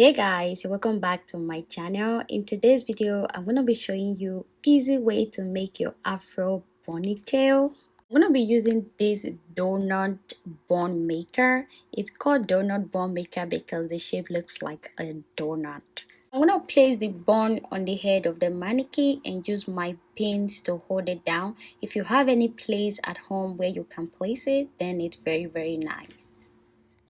Hey guys, welcome back to my channel. In today's video, I'm going to be showing you easy way to make your Afro ponytail. I'm going to be using this donut bun maker. It's called donut bun maker because the shape looks like a donut. I'm going to place the bun on the head of the mannequin and use my pins to hold it down. If you have any place at home where you can place it, then it's very nice.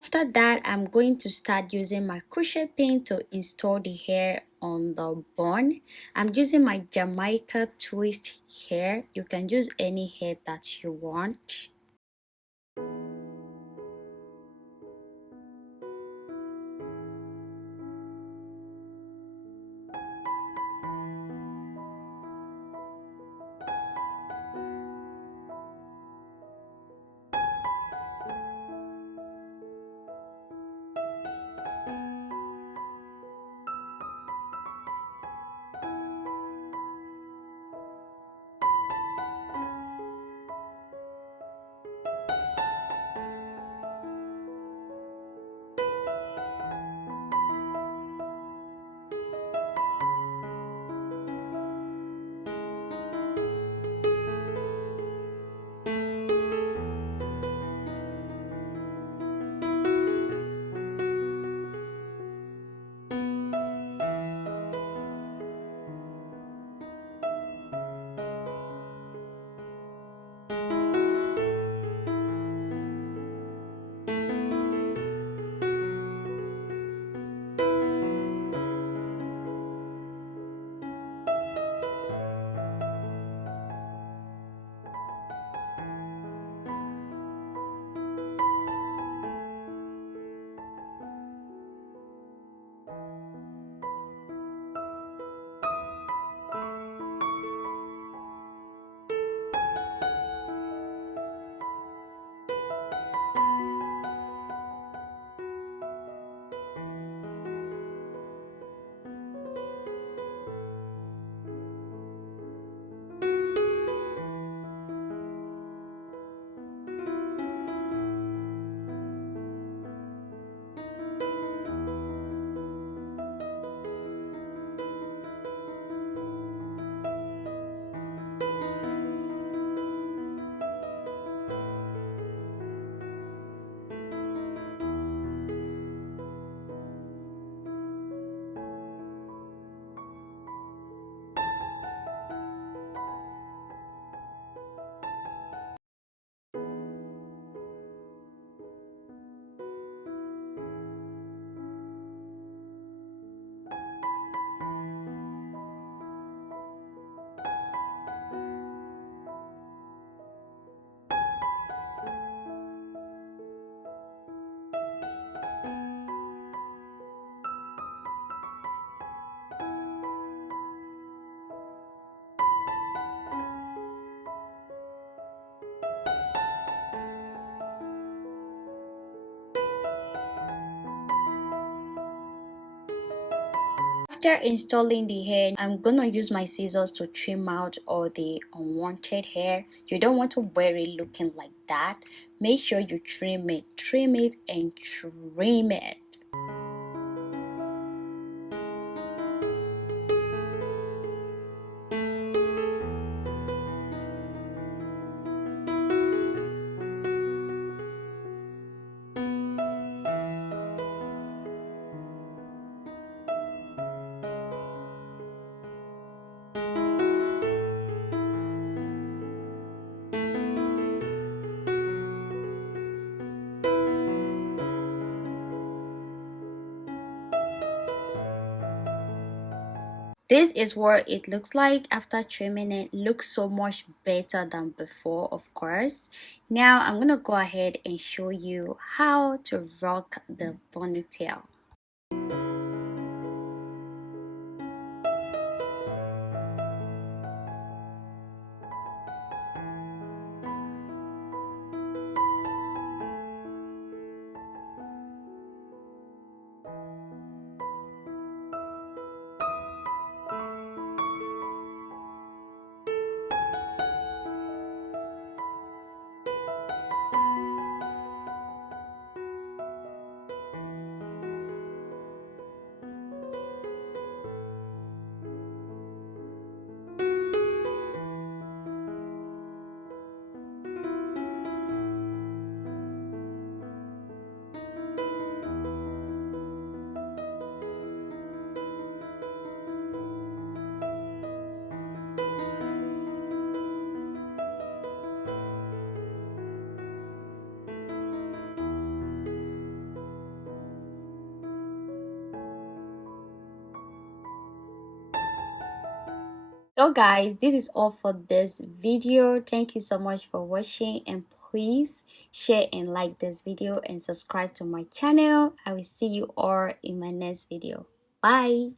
After that, I'm going to start using my crochet pin to install the hair on the bun. I'm using my Jamaica twist hair. You can use any hair that you want. After installing the hair, I'm gonna use my scissors to trim out all the unwanted hair. You don't want to wear it looking like that. Make sure you trim it, and trim it. This is what it looks like after trimming it. Looks so much better than before, of course. Now I'm gonna go ahead and show you how to rock the ponytail. So guys, this is all for this video. Thank you so much for watching, and please share and like this video and subscribe to my channel. I will see you all in my next video. Bye.